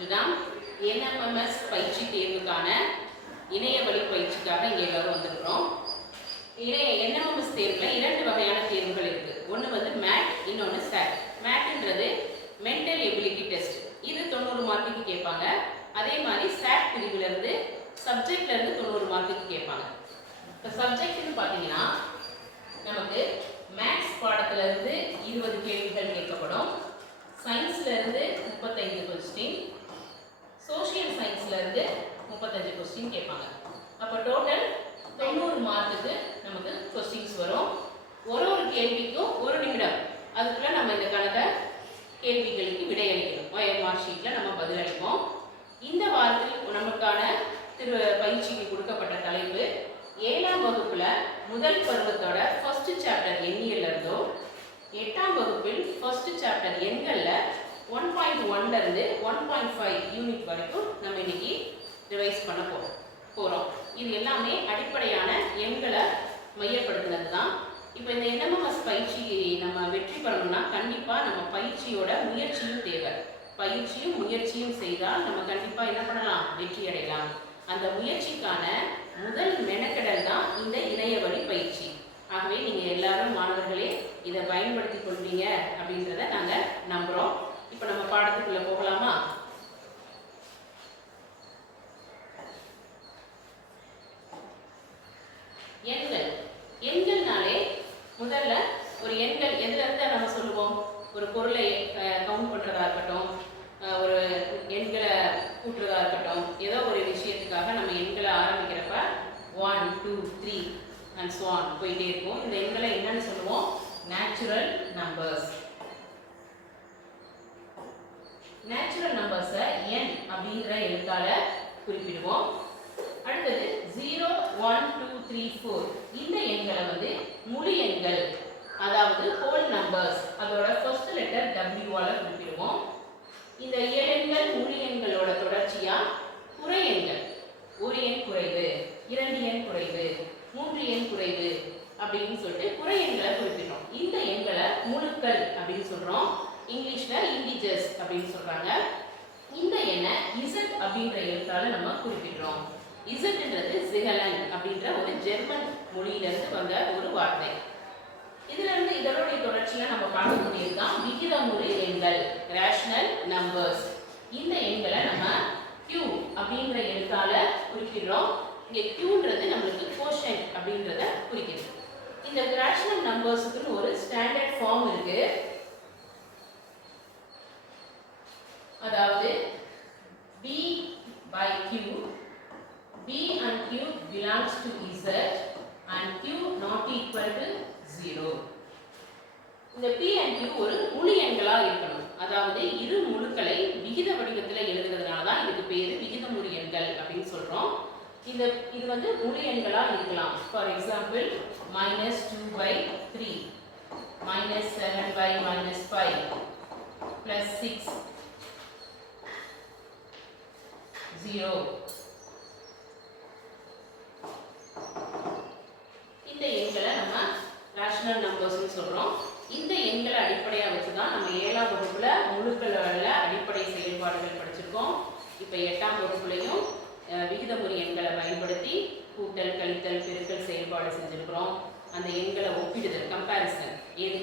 இதுதான் NMMS பயிற்சி தேர்வுக்கான இணைய வழி பயிற்சிக்காக இங்கே எல்லாரும் வந்திருக்கிறோம். NMMS தேர்வில் 2 வகையான தேர்வுகள் இருக்கு. ஒன்று வந்து மேட், இன்னொன்று SAT. மேட்ன்றது மென்டல் எபிலிட்டி டெஸ்ட். இது 90 மார்க்குக்கு கேட்பாங்க. அதே மாதிரி SAT பிரிவுல இருந்து சப்ஜெக்ட்ல இருந்து 90 மார்க்குக்கு கேட்பாங்க. இப்போ சப்ஜெக்ட்னு பார்த்தீங்கன்னா நமக்கு மேத்ஸ் பாடத்துல இருந்து 20 கேள்விகள் கேட்கப்படும். சயின்ஸ்ல இருந்து 35 கொஸ்டின், சோஷியல் சயின்ஸ்ல இருந்து 35 கொஸ்டின் கேட்பாங்க. அப்போ டோட்டல் 90 மார்க்குக்கு நமக்கு கொஸ்டின்ஸ் வரும். ஒரு கேள்விக்கும் 1 நிமிடம் அதுக்குள்ள நம்ம இந்த கணக்கை கேள்விகளுக்கு விடையளிக்கணும். OMR ஷீட்ல நம்ம பதிலளிப்போம். இந்த வாரத்தில் நமக்கான பயிற்சிக்கு கொடுக்கப்பட்ட தலைப்பு 7ஆம் வகுப்புல முதல் பருவத்தோட ஃபர்ஸ்ட் சாப்டர் எண்ணியல்ல இருந்தோ 8ஆம் வகுப்பில் ஃபர்ஸ்ட் சாப்டர் எண்கள்ல 1.1ல இருந்து 1.5 யூனிட் வரைக்கும் நம்ம இன்னைக்கு ரிவைஸ் பண்ண போறோம். இது எல்லாமே அடிப்படையான எண்களை மையப்படுத்தினது தான். இப்போ இந்த NMMS பயிற்சி நம்ம வெற்றி பெறணும்னா கண்டிப்பா நம்ம பயிற்சியோட முயற்சியும் தேவை. பயிற்சியும் முயற்சியும் செய்தால் நம்ம கண்டிப்பா என்ன பண்ணலாம், வெற்றி அடையலாம். அந்த முயற்சிக்கான முதல் மெனக்கெடல் தான் இந்த இணைய வழி பயிற்சி. ஆகவே நீங்க எல்லாரும் மாணவர்களே இதை பயன்படுத்தி கொள்வீங்க அப்படின்றத நாங்க நம்புறோம். இப்போ நம்ம பாடத்துக்குள்ள போகலாமா? எண்கள்னாலே முதல்ல ஒரு எண்கள் எதுல இருந்து நம்ம சொல்லுவோம், ஒரு பொருளை கவுண்ட் பண்றதா இருக்கட்டும், ஒரு எண்களை கூட்டுறதா இருக்கட்டும், ஏதோ ஒரு விஷயத்துக்காக நம்ம எண்களை ஆரம்பிக்கிறப்ப 1, 2, 3 and so on போயிட்டே இருக்கும். இந்த எண்களை என்னன்னு சொல்லுவோம், நேச்சுரல் நம்பர்ஸ். நேச்சுரல் நம்பர்ஸை n அப்படின்ற எழுத்தால குறிப்பிடுவோம். அடுத்தது 0, 1, 2, 3, 4 இந்த எண்களை வந்து முழு எண்கள், அதாவது ஹோல் நம்பர்ஸ், அதோட ஃபர்ஸ்ட் லெட்டர் W ஆல குறிப்பிடுவோம். இந்த எண்கள் முழு எண்களோட தொடர்ச்சியா குறை எண்கள், 1 எண் குறைவு, 2 எண் குறைவு, 3 எண் குறைவு அப்படின்னு சொல்லிட்டு குறை எண்களை குறிப்பிடுறோம். இந்த எண்களை முழுக்கள் அப்படின்னு சொல்றோம். இங்கிலீஷ்ல இன்டிஜர்ஸ் அப்படின்னு சொல்றாங்க. இந்த எண்ணை Z அப்படின்ற எழுத்தால நம்ம குறிப்பிடுறோம். Zன்றது ஜிகலன் அப்படின்ற ஒரு ஜெர்மன் மொழியிலிருந்து வந்த ஒரு வார்த்தை. இதுல இருந்து இதனுடைய தொடர்ச்சியா நம்ம பார்க்கக்கூடியதுதான் விகிதமுறு எண்கள், ரேஷனல் நம்பர்ஸ். இந்த எண்களை நம்ம Q அப்படின்ற எழுத்தால குறிப்பிடுறோம். இங்க Qன்றது நம்மளுக்கு கோஷன்ட் அப்படின்றத குறிக்குது. இந்த ரேஷனல் நம்பர்ஸ்க்கு ஒரு ஸ்டாண்டர்ட் ஃபார்ம் இருக்கு. அதாவது B by Q, B and Q belongs to Z and Q not equal to 0. இந்த P and Q ஒரு முழு எண்களா இருக்கணும். அதாவது இரு முழுக்களை விகித வடிவத்தில் எழுதுறதுனால தான் இதுக்கு பேரு விகிதமுறு எண்கள் அப்படின்னு சொல்றோம். இது வந்து முழு எண்களா இருக்கலாம். For example -2/3, -7/-5, +6, 0. இந்த எண்களை நம்ம ரேஷனல் நம்பர்ஸ்னு சொல்றோம். இந்த எண்களை அடிப்படையா வச்சு தான் நம்ம 7ஆம் வகுப்புல முழுக்கள அடிப்படை செயல்பாடுகள் படிச்சிருக்கோம். இப்போ 8ஆம் வகுப்புலையும் விகிதமுறு எண்களை பயன்படுத்தி கூட்டல், கழித்தல், பெருக்கல் செயல்பாடு செஞ்சிருக்கிறோம். அந்த எண்களை ஒப்பிடுதல், கம்பேரிசன்,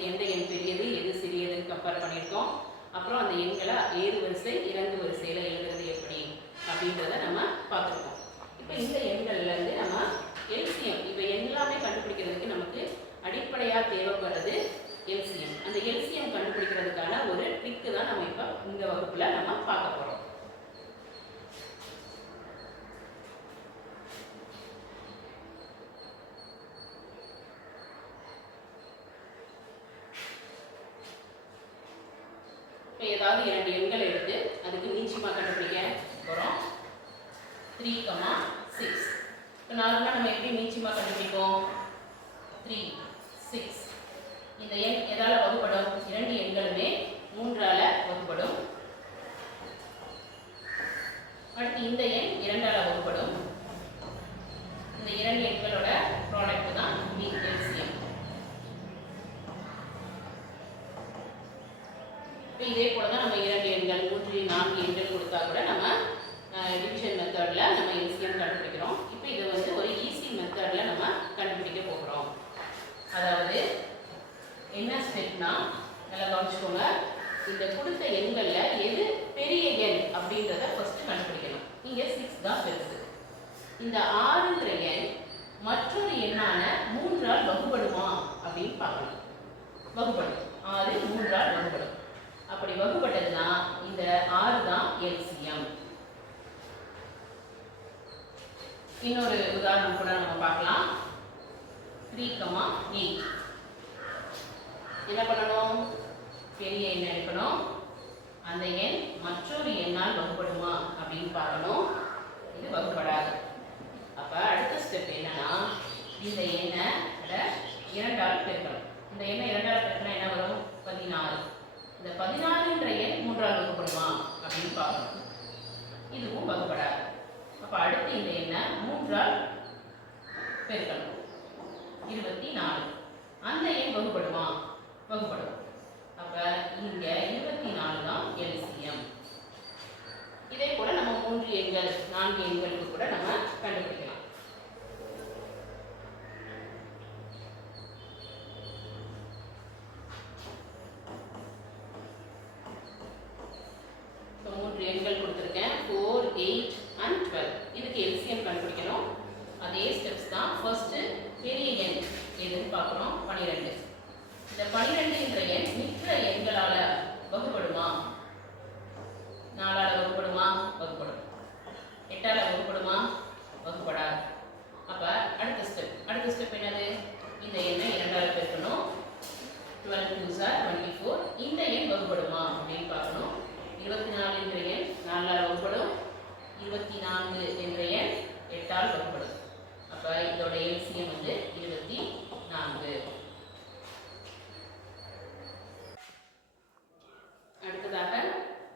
எந்த எண் பெரியது எது சிறியதுன்னு கம்பேர் பண்ணியிருக்கோம். அப்புறம் அந்த எண்களை ஏறு வரிசை இறங்கு வரிசையில எழுதுறது எப்படி அப்படின்றத நம்ம பார்த்துருக்கோம். இப்போ இந்த எண்கள்ல இருந்து நம்ம LCM, இப்போ எல்லாமே கண்டுபிடிக்கிறதுக்கு நமக்கு அடிப்படையா தேவைப்படுறது LCM. அந்த LCM கண்டுபிடிக்கிறதுக்கான ஒரு ட்ரிக் தான் நம்ம இப்போ இந்த வகுப்புல நம்ம பார்க்க போறோம். இப்போ ஏதாவது 2 எண்களை எடுத்து அதுக்கு மீச்சியமா கண்டுபிடிக்க போறோம். 3, 6. இப்போ நார்மலா நம்ம எப்படி மீச்சியமா கண்டுபிடிப்போம்? 3, 6. இந்த எண் எதால வகுப்படும்? 2 எண்களுமே 3ஆல வகுப்படும். அடுத்து இந்த எண் 2ஆல வகுப்படும். இந்த 2 எண்களோட ப்ராடக்ட் தான் LCM. இப்போ இதே போல தான் நம்ம 2 எண்கள், 3, 4 எண்கள் கொடுத்தா கூட நம்ம ஸ்டெப்னா நல்லா கவனிச்சுக்கோங்க. இந்த கொடுத்த எண்களில் எது பெரிய எண் அப்படின்றத ஃபர்ஸ்ட் கண்டுபிடிக்கணும். இங்கே 6 தான் பெருசு. இந்த 6ங்கிற எண் மற்றொரு எண்ணான 3ஆல் வகுப்படுமா அப்படின்னு பார்க்கணும். வகுப்படும். 6 3ஆல் வகுப்படும். அப்படி வகுப்பட்டதுன்னா இந்த 6 தான் எல்சிஎம். இன்னொரு உதாரணம் கூட நம்ம பார்க்கலாம். 3,8 என்ன பண்ணணும்? பெரிய எண் எடுக்கணும். அந்த எண் மற்றொரு எண்ணால் வகுப்படுமா அப்படின்னு பார்க்கணும். இது வகுப்படாது. அப்ப அடுத்த ஸ்டெப் என்னன்னா, இந்த எண்ணை 2ஆல் பெருக்கணும். இந்த எண்ணை 2ஆல் பெருக்கினா என்ன வரும்? 16. இந்த 16ன்ற எண் 3ஆல் வகுப்படுமா அப்படின்னு பார்க்கணும். இதுவும் வகுப்படாது. அப்ப அடுத்து இந்த எண்ணை 3ஆல் பெருக்கணும். 24. அந்த எண் வகுப்படுமா? வகுப்படும். அப்ப இங்க 24 தான் எல்சிஎம். இதே போல நம்ம 3 எண்கள் 4 எண்களுக்கு கூட நம்ம கண்டுபிடிக்கலாம். இப்போ 3 எண்கள் கொடுத்துருக்கேன். 4, 8 and 12. இதுக்கு எல்சிஎம் கண்டுபிடிக்கணும். அதே ஸ்டெப்ஸ் தான். ஃபர்ஸ்ட் பெரிய எண் எதுன்னு பார்க்கணும். 12. இந்த 12ன்ற எண் மிக்க எண்களால வகுப்படுமா? 4ஆல் வகுப்படுமா? வகுப்படும். 8ஆல் வகுப்படுமா? வகுப்படாது. அப்ப அடுத்த ஸ்டெப் என்னது? இந்த எண்ணை 2ஆல் பெருக்கணும். 12 2s are 24. இந்த எண் வகுப்படுமா அப்படின்னு பார்க்கணும். 24ன்ற எண் 4ஆல் வகுப்படும். 24 என்ற எண் 8ஆல் வகுப்படும். அப்ப இதோட எல்சிஎம் வந்து 24. அடுத்ததாக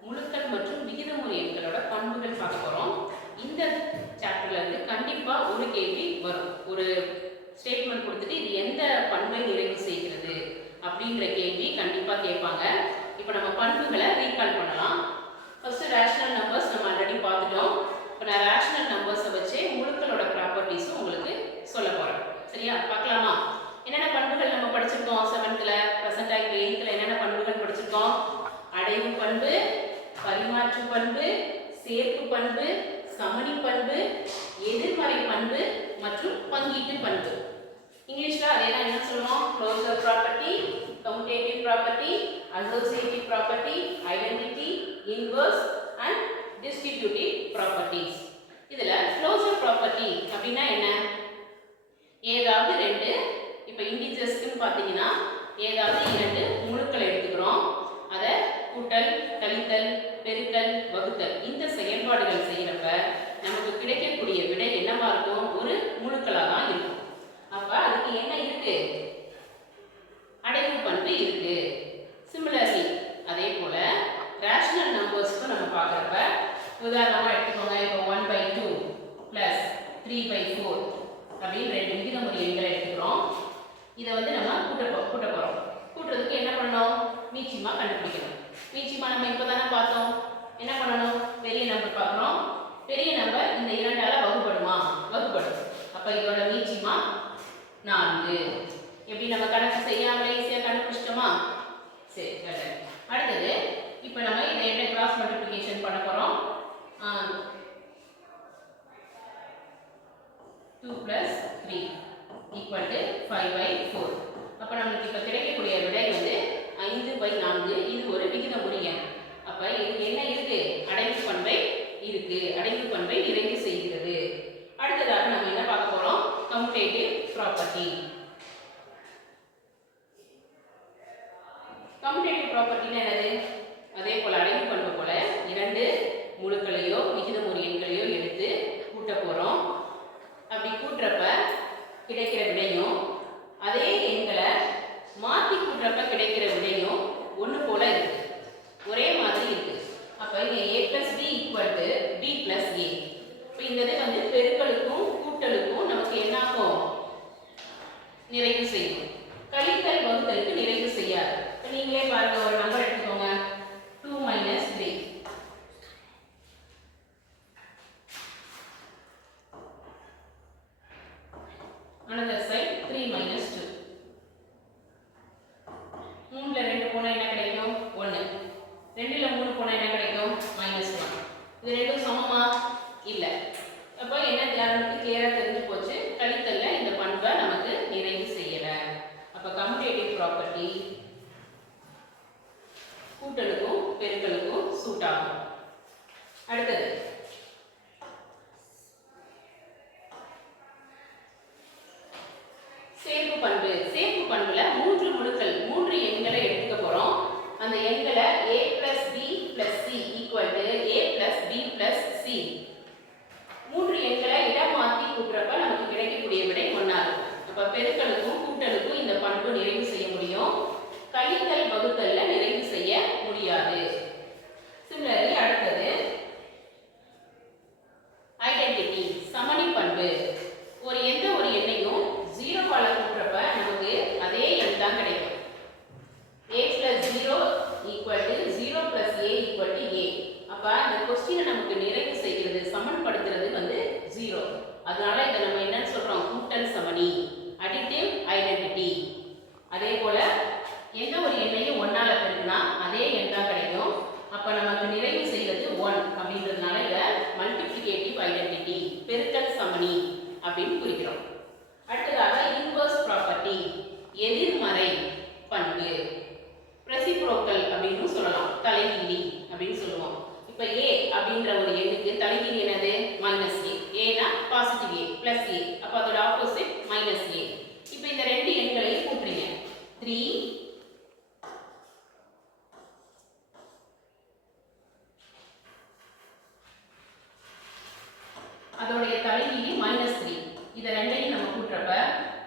முழுக்கள் மற்றும் விகிதமுறு எண்களோட பண்புகள் பார்க்க போறோம். இந்த சாப்டர்ல இருந்து கண்டிப்பா ஒரு கேள்வி வரும். ஒரு ஸ்டேட்மெண்ட் கொடுத்துட்டு இது எந்த பண்பை நிறைவு செய்கிறது அப்படின்ற கேள்வி கண்டிப்பா கேட்பாங்க. இப்போ நம்ம பண்புகளை ரீகால் பண்ணலாம். ஃபர்ஸ்ட் ரேஷனல் நம்பர்ஸ் நம்ம ஆல்ரெடி பார்த்துட்டோம். இப்போ நான் ரேஷனல் நம்பர்ஸை வச்சு முழுக்களோட ப்ராப்பர்ட்டிஸும் உங்களுக்கு சொல்ல போறேன். சரியா? பார்க்கலாமா? என்னென்ன பண்புகள் நம்ம படிச்சிருக்கோம் 7th, ப்ரெசென்ட் ஆகி 8th என்னென்ன பண்புகள் படிச்சிருக்கோம்? அடைவு பண்பு, பரிமாற்று பண்பு, சேர்ப்பு பண்பு, சமணி பண்பு, எதிர்மறை பண்பு மற்றும் பங்கீட்டு பண்பு. இங்கிலீஷ்ல அதெல்லாம் என்ன சொல்லுவோம்? Closer property, commutative property, associative property, identity, inverse and distributive properties. இதுல க்ளோசர் ப்ராப்பர்ட்டி அப்படின்னா என்ன? ஏதாவது 2 இப்போ இன்டிஜர்ஸ்க்குன்னு பார்த்தீங்கன்னா ஏதாவது 2 முழுக்கள் எடுத்துக்கிறோம். அதை கூட்டல், கழித்தல், பெருக்கல், வகுத்தல் இந்த செயல்பாடுகள் செய்யறப்ப நமக்கு கிடைக்கக்கூடிய விடை என்னவா இருக்கும்? ஒரு முழுக்களா தான் இருக்கும். அப்ப அதுக்கு என்ன இருக்கு? அடைவு பண்பு இருக்கு. சிமிலர்லி அதே போல ரேஷனல் நம்பர்ஸ்க்கு நம்ம பார்க்கறப்ப உதாரணமா எடுத்துக்கோங்க. இப்போ 1/2 + 3/4 அப்படின்னு 2 விகிதமுறு எண்களை எடுத்துக்கிறோம். இதை வந்து நம்ம கூட்ட போறோம். கூட்டுறதுக்கு என்ன பண்ணணும்? மீச்சிமா கண்டுபிடிக்கணும். மீச்சிமா நம்ம இப்போதானே பார்த்தோம். என்ன பண்ணணும்? பெரிய நம்பர் பார்க்குறோம். பெரிய நம்பர் இந்த 2ஆல வகுப்படுமா? வகுப்படும். அப்போ இதோட மீச்சிமா 4. எப்படி நம்ம கணக்கு செய்யாமலே ஈஸியாக கண்டுபிடிச்சிட்டோமா? சரி. அடுத்தது இப்போ நம்ம இதை என்ன கிராஸ் மல்டிப்ளிகேஷன் பண்ண போகிறோம். 2 + 3 = 5/4. அப்போ நம்மளுக்கு இப்போ கிடைக்கக்கூடிய விடை வந்து 5/4. இது ஒரு விகிதமுறு எண். அப்போ இது என்ன இருக்கு? அடைவு பண்பை இருக்கு. அடைவு பண்பை நிறைவு செய்கிறது. அடுத்ததாக நம்ம என்ன பார்க்க போறோம்? Commutative property. கம்யூட்டேட்டிவ் ப்ராப்பர்ட்டினா என்னது? அதே போல அடைவு பண்பு போல 2 முழுக்களையோ விகிதமுறு எண்களையோ எடுத்து கூட்ட போறோம். அப்படி கூட்டுறப்ப கிடைக்கிற விடையும் அதே எண்களை மாற்றி கூட்டுறப்ப கிடைக்கிற விடையும் ஒன்று போல இருக்கு. ஒரே மாதிரி இருக்கு. அப்ப இங்க a + b = b + a. இப்போ இந்த இது வந்து பெருக்கலுக்கும் கூட்டலுக்கும் நமக்கு என்ன ஆகும்? நிறைவு செய்யும். கழித்தல் வகுத்தலுக்கு நிறைவு செய்யாது. இப்போ நீங்களே பாருங்க. ஒரு நம்பர் எடுத்துக்கோங்க. 2 - 3. Another side 3 - 2. அடுத்தது சேர்ப்பு பண்பு. சேர்ப்பு பண்புல 3 முழுக்கள் 3 எண்களை எடுத்துக்க போறோம். அந்த எண்களை a + b + c = a + b + c. 3 எண்களை இடம் மாத்தி கூட்டுறப்ப நமக்கு கிடைக்கக்கூடிய விடை 1 இருக்கும். அப்ப பெருக்கலுக்கும் கூட்டலுக்கும் இந்த பண்பு நிறைவு செய்ய முடியும். கழித்தல் வகுத்தல்ல நிறைவு செய்ய முடியாது. சிமிலர்லி அடுத்தது ஐடென்டிட்டி சமணி பண்பு. எந்த ஒரு எண்ணையும் 0 ஆல கூட்டுறப்ப நமக்கு அதே எண் தான் கிடைக்கும். a + 0 = 0 + a = a. அப்ப இந்த क्वेश्चन நமக்கு நிறைவு செய்கிறது சமன்படுத்துறது வந்து 0. அதனால இத நம்ம என்னன்னு சொல்றோம்? கூட்டல் சமணி, அடிட்டிவ் ஐடென்டிட்டி. அதே போல எந்த ஒரு எண்ணையும் 1 ஆல பெருக்கினா அதே எண் தான் கிடைக்கும். அப்ப நமக்கு நிறைவு செய்வது 1 அப்படின்றதுனால இத மல்டிப்ளிகேட்டிவ் ஐடென்டிட்டி, பெருக்கல் சமணி அப்படின்னு குறிக்கிறோம். அடுத்ததாக இன்வர்ஸ் ப்ராப்பர்ட்டி, எதிர்மறை பண்பு. ரெசிப்ரோக்கல் அப்படின்னு சொல்லலாம், தலைகீழி அப்படின்னு சொல்லுவோம். இப்ப a அப்படின்ற ஒரு எண்ணுக்கு தலைகீழி என்னது? -a. a னா பாசிட்டிவ் a பிளஸ் a. அப்ப அதோட ஆப்போசிட் -a. இப்போ இந்த ரெண்டு எண்களையும் கூட்டுறீங்க. 3 அதோடைய தலைகீழி -3. இத ரெண்டையும் நம்ம கூட்டுறப்ப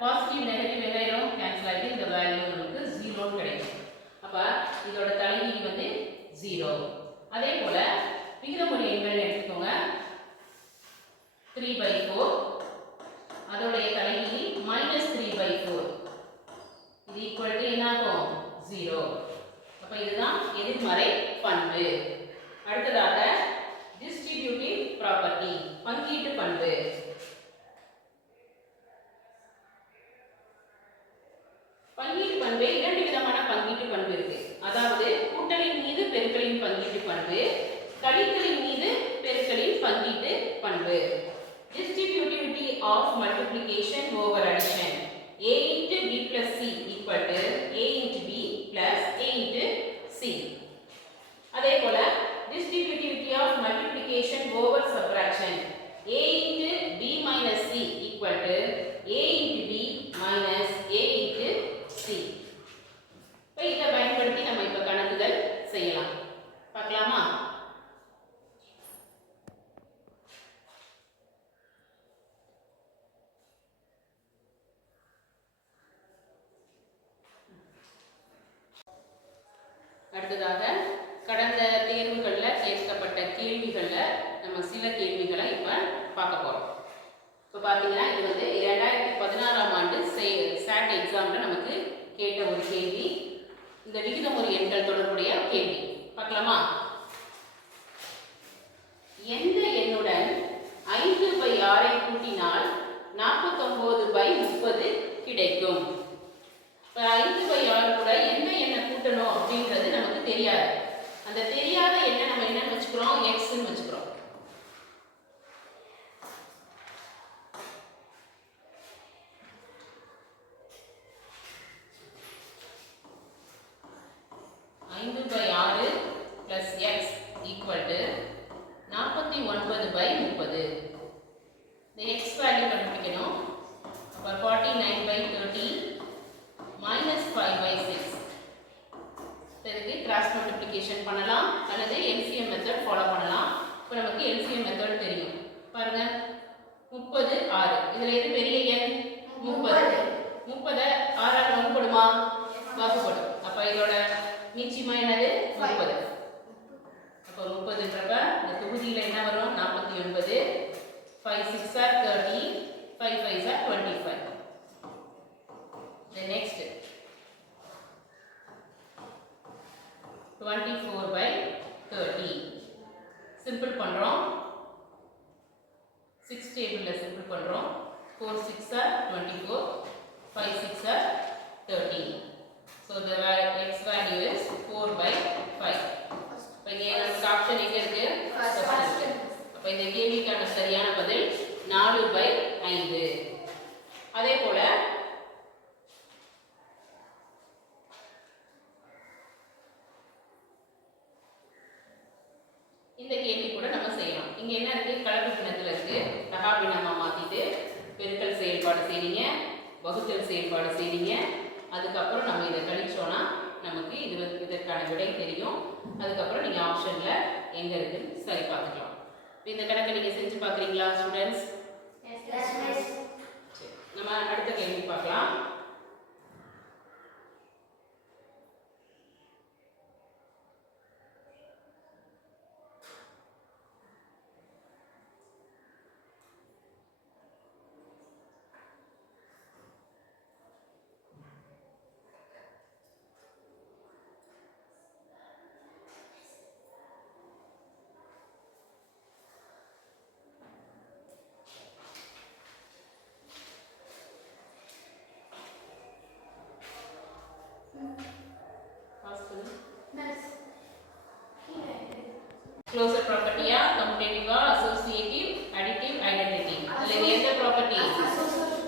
பாசிட்டிவ் நெகட்டிவ் எல்லாம் கேன்சல் ஆகி இந்த வேல்யூ நமக்கு 0 கிடைக்கும். அப்ப இதோட தலைகீழி வந்து 0. அதே போல விகிதமுறு எண்கள் எடுத்துக்கோங்க. 3/4 அதோடைய தலைகீழி -3/4. இது ஈக்குவல் டு என்ன ஆகும்? 0. அப்ப இதுதான் எதிர்மறை பண்பு. அடுத்ததாக டிஸ்ட்ரிபியூட்டிவ் ப்ராப்பர்ட்டி, பங்கீட்டு பண்பு. பங்கீட்டு பண்பு இரண்டு விதமான பங்கீட்டு பண்பு இருக்கு. அதாவது கூட்டலின் மீது பெருக்கலின் பங்கீட்டு பண்பு, கழித்தலின் மீது பெருக்கலின் பங்கீட்டு பண்பு. Distributivity of multiplication over addition. a into b plus c equal to a into b plus a into c. அதே போல distributivity of multiplication over subtraction. a into b minus c equal to a into b minus a into c. இப்போ இதை பயன்படுத்தி நம்ம இப்ப கணக்குகள் செய்யலாம். பார்க்கலாமா? அடுத்ததாக கடந்த தேர்வுகளில் கேட்கப்பட்ட கேள்விகளில் நம்ம சில கேள்விகளை இப்போ பார்க்க போகிறோம். இப்போ பார்த்தீங்கன்னா இது வந்து 2016ஆம் ஆண்டு SAT எக்ஸாமில் நமக்கு கேட்ட ஒரு கேள்வி. இந்த விகிதமுறு எண்கள் தொடர்புடைய கேள்வி பார்க்கலாமா? எந்த எண்ணுடன் 5/6 கூட்டினால் 49/30 கிடைக்கும்? இப்போ 5/6 கூட எந்த எண்ணை கூட்டணும் அப்படின்றது நமக்கு தெரியாது. அந்த தெரியாத எண்ணை நம்ம என்ன வச்சுக்கிறோம்? எக்ஸ்ன்னு வச்சுக்கிறோம். +x equal to 49/30. இந்த x வேல்யூ கண்டுபிடிக்கணும். அப்ப 49/30 -5/6. இதுக்கு கிராஸ் மல்டிப்ளிகேஷன் பண்ணலாம் அல்லது LCM மெத்தட் ஃபாலோ பண்ணலாம். இப்போ நமக்கு LCM மெத்தட் தெரியும். பாருங்க 30 6. இதுல எது பெரிய எண்? 30. 30 6 ஆல் வகுப்படுமா? வகுப்படும். அப்ப இதோட நிச்சயமா என்னது? 30. அப்போ 30ன்றப்ப இந்த தொகுதியில என்ன வரும்? 49. 5 6 are 30, 5 5 are 25. The next 24/30. Simple பண்றோம். 6 டேபிள்ல சிம்பிள் பண்றோம். 4 6 are 24, 5 6 are 30. So the x value is 4/5. இப்போ இங்கே நமக்கு ஆப்ஷன் எங்க இருக்கு? ஃபர்ஸ்ட் இருக்கு. அப்போ இந்த கேள்விக்கான சரியான பதில் 4/5. அதே போல இந்த கேள்வி கூட நம்ம செய்யலாம். இங்க என்ன இருக்கு? கலப்பு பின்னத்துல இருக்கு. தகா பின்னமா மாத்திட்டு பெருக்கல் செயல்பாடு செய்றீங்க, வகுத்தல் செயல்பாடு செய்றீங்க. அதுக்கப்புறம் நம்ம இதை கழிச்சோம்னா நமக்கு இதற்கான விடை தெரியும். அதுக்கப்புறம் நீங்க ஆப்ஷன்ல எங்க இருக்குன்னு சரி பார்த்துக்கலாம். இந்த கணக்கை நீங்க செஞ்சு பார்க்குறீங்களா ஸ்டூடெண்ட்ஸ்? நம்ம அடுத்த கேள்வி பார்க்கலாம். Closure property या commutative या associative, additive, identity. அதில் எந்த property?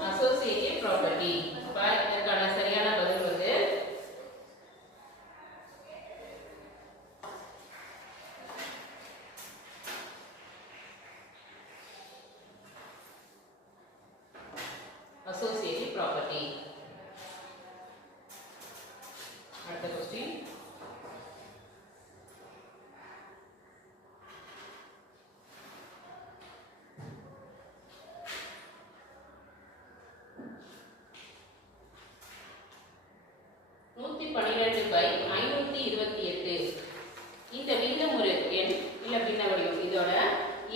Associative property. அப்ப இதற்கான சரியான பதில் வந்து associative property. அடுத்த question. இந்த விகிதமுறு எண் இல்ல பின்ன வடிவம் இதோட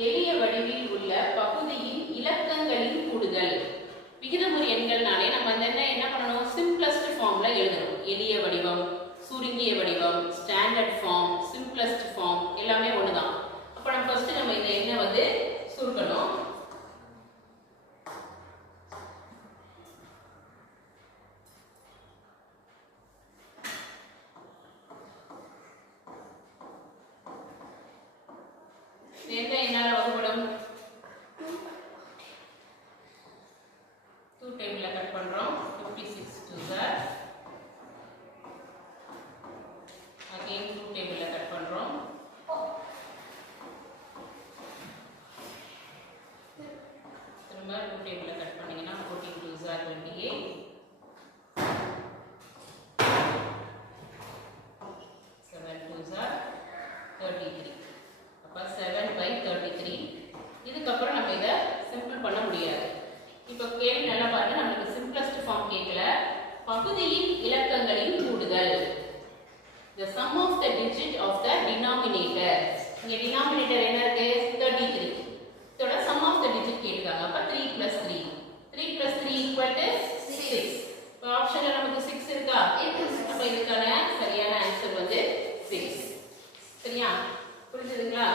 எளிய வடிவில் உள்ள பகுதியின் இலக்கங்களின் கூடுதல். விகிதமுறு எண்கள்னாலே நம்ம என்ன பண்ணணும்? சிம்பிளஸ்ட் ஃபார்ம்ல எழுதணும். எளிய வடிவம், சுருங்கிய வடிவம், ஸ்டாண்டர்ட் ஃபார்ம், சிம்பிளஸ்ட் ஃபார்ம் எல்லாமே ஒண்ணுதான். அப்ப நம்ம ஃபர்ஸ்ட் நம்ம இந்த எண்ணை வந்து சுருக்கணும். எந்த எண்ணால வகுப்படும்? 2 டேபிள்ல கட் பண்றோம். 56 2s again 2 டேபிள்ல கட் பண்றோம். திரும்ப 2 டேபிள்ல கட் பண்ணீங்கன்னா 14 2s 28 7 2s 33. அப்ப 7/33. இதுக்கப்புறம் நம்ம இதை சிம்பிள் பண்ண முடியாது. இப்போ கேள்வி நல்லா பாருங்க. நமக்கு சிம்பிளஸ்ட் ஃபார்ம் கேட்கல. பகுதியின் இலக்கங்களின் கூடுதல். The sum of the digit of the denominator. இங்க denominator என்ன இருக்கு? 33. இதோட sum of the digit கேட்காங்க. அப்ப 3 + 3. 3 + 3 = 6. இப்போ ஆப்ஷன்ல நமக்கு 6 இருக்கா? அப்ப இதுக்கான சரியான ஆன்சர் வந்து 6. சரியா? புரிஞ்சுதுங்களா?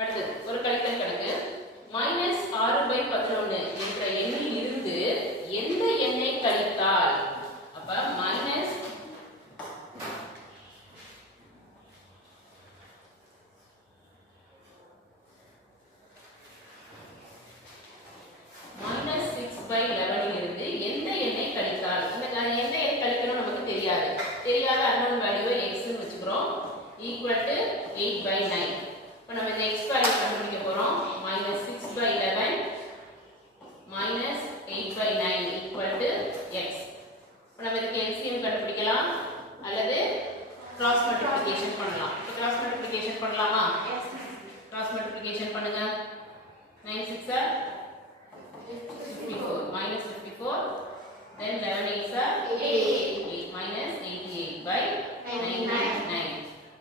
அடுத்தது ஒரு கழித்தல் கணக்கு. -6/11 என்ற எண்ணில் இருந்து எந்த எண்ணை கழித்தால், அப்ப -6/11 இருந்து எந்த எண்ணை கழித்தால், இந்த எந்த எண் கழிக்கணும் நமக்கு தெரியாது. தெரியாத அன்னோன் வேல்யூவை x ன்னு வெச்சுக்கிறோம். = 8/9. இப்போ நம்ம இந்த x வேல்யூ கண்டுபிடிக்க போறோம். -6/11 -8/9 = x. இப்போ நம்ம இதுக்கு LCM கண்டுபிடிக்கலாம் அல்லது கிராஸ் மல்டிப்ளிகேஷன் பண்ணலாம். இப்போ கிராஸ் மல்டிப்ளிகேஷன் பண்ணலாமா? கிராஸ் மல்டிப்ளிகேஷன் பண்ணுங்க. 9 6 54 -54 then 11 8 8 -88/99.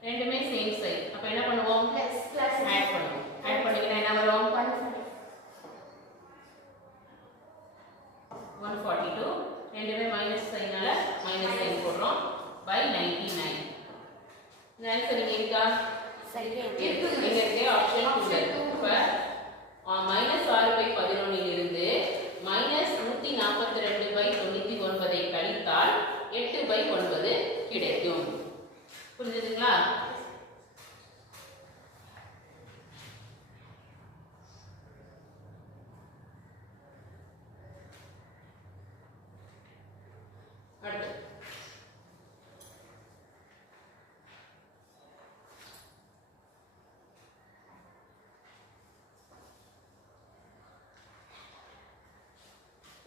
ரெண்டுமே சேம் சைடு. அப்ப என்ன பண்ணுவோம்? ஆட் பண்ணுவோம். ஆட் பண்ணினா என்ன வரும்? 142. ரெண்டுமே மைனஸ் சைனால மைனஸ் சைன் போடுறோம். /99. இந்த ஆன்சர் இங்க இருக்கா? சரியா இருக்கு. இங்க இருக்கு ஆப்ஷன் 2. அப்ப -6/11 இலிருந்து -142/99 கழித்தால் 8/9 கிடைக்கும். புரிஞ்சுதுங்களா? அடுத்து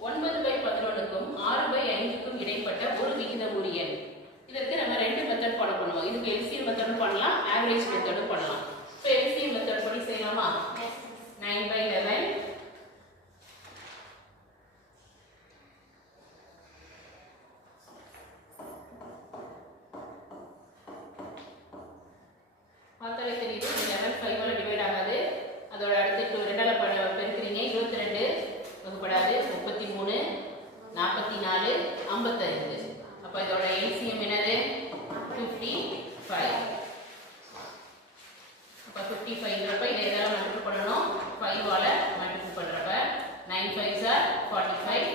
ஒன்பது பை 11க்கும் 6 பை 5க்கும் இடைப்பட்ட ஒரு விகிதமுறு எண். இதற்கு நம்ம ரெண்டு மெத்தட் ஃபாலோ பண்ணுவோம். இதுக்கு எல்சிஎம் மெத்தடும் பண்ணலாம், ஆவரேஜ் மெத்தடும் பண்ணலாம். இப்போ எல்சிஎம் மெத்தட் படி செய்யலாமா? 9 by 11 பார்த்தாலே தெரியுது. 11 5 ஆல டிவைட் ஆகாது. அதோட அடுத்து ரெண்டால பெருக்கிறீங்க. 22 வகுப்படாது. 33 44 55. அப்ப இதோட எல்சிஎம் என்னது? 55. அப்ப 55ன்றப்ப இதை எதால மல்டிபிள் பண்ணணும்? 5 ஆல மல்டிபிள் பண்றப்ப 9 5s are 45,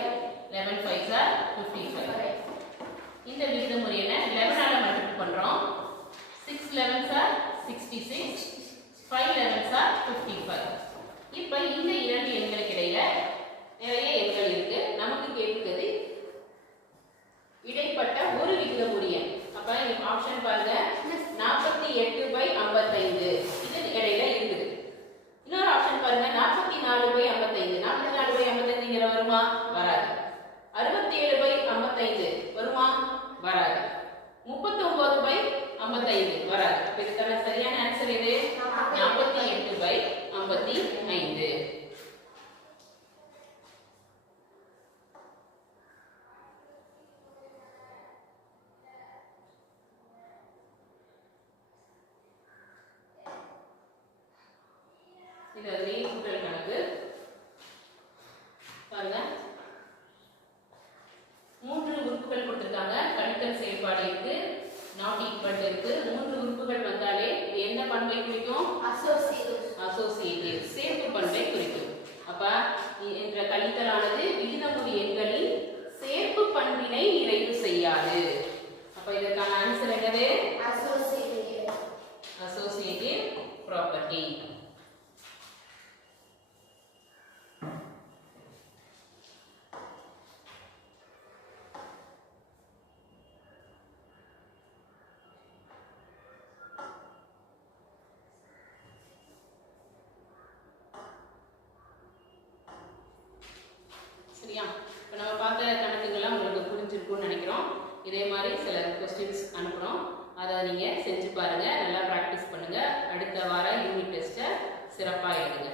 11 5s are 55. இந்த விகிதமுறை என்ன? 11 ஆல மல்டிபிள் பண்றோம். 6 11s are 66, 5 11s are 55. இப்போ இந்த இரண்டு எண்களுக்கு இடையில நிறைய எண்கள் இருக்கு. நமக்கு கேட்கிறது இடைப்பட்ட ஒரு விகிதமுறு எண். அப்ப இந்த ஆப்ஷன் பாருங்க, 48 by 55 இது இடையில இருக்குது. இன்னொரு ஆப்ஷன் பாருங்க, 44 by 55. 44 by 55 இங்க வருமா? வராது. 67 by 55 வருமா? வராது. 39 by 55 வராது. அப்ப இதுக்கான சரியான ஆன்சர் எது? 48 by 55. இது அதுவே கூட்டல் கணக்கு பாருங்க. 3 உறுப்புகள் கொடுத்திருக்காங்க. கழித்தல் செயல்பாடு இருக்கு, நாட் ஈக்குவல் இருக்கு. 3 உறுப்புகள் வந்தாலே எந்த பண்பை குறிக்கும்? அசோசியேட்டிவ் சேர்ப்பு பண்பை குறிக்கும். அப்ப என்ற கழித்தலானது விகிதமுறு எண்களின் சேர்ப்பு பண்பினை நிறைவு செய்யாது. அப்ப இதற்கான ஆன்சர் என்னது? Associative property. சரியா? இப்போ நம்ம பார்த்த கணக்குகள்லாம் உங்களுக்கு புரிஞ்சிருக்கும்னு நினைக்கிறோம். இதே மாதிரி சில கொஸ்டின்ஸ் அனுப்புகிறோம். அதை நீங்கள் செஞ்சு பாருங்கள், நல்லா ப்ராக்டிஸ் பண்ணுங்கள். அடுத்த வாரம் யூனிட் டெஸ்ட்டை சிறப்பாக எழுதுங்க.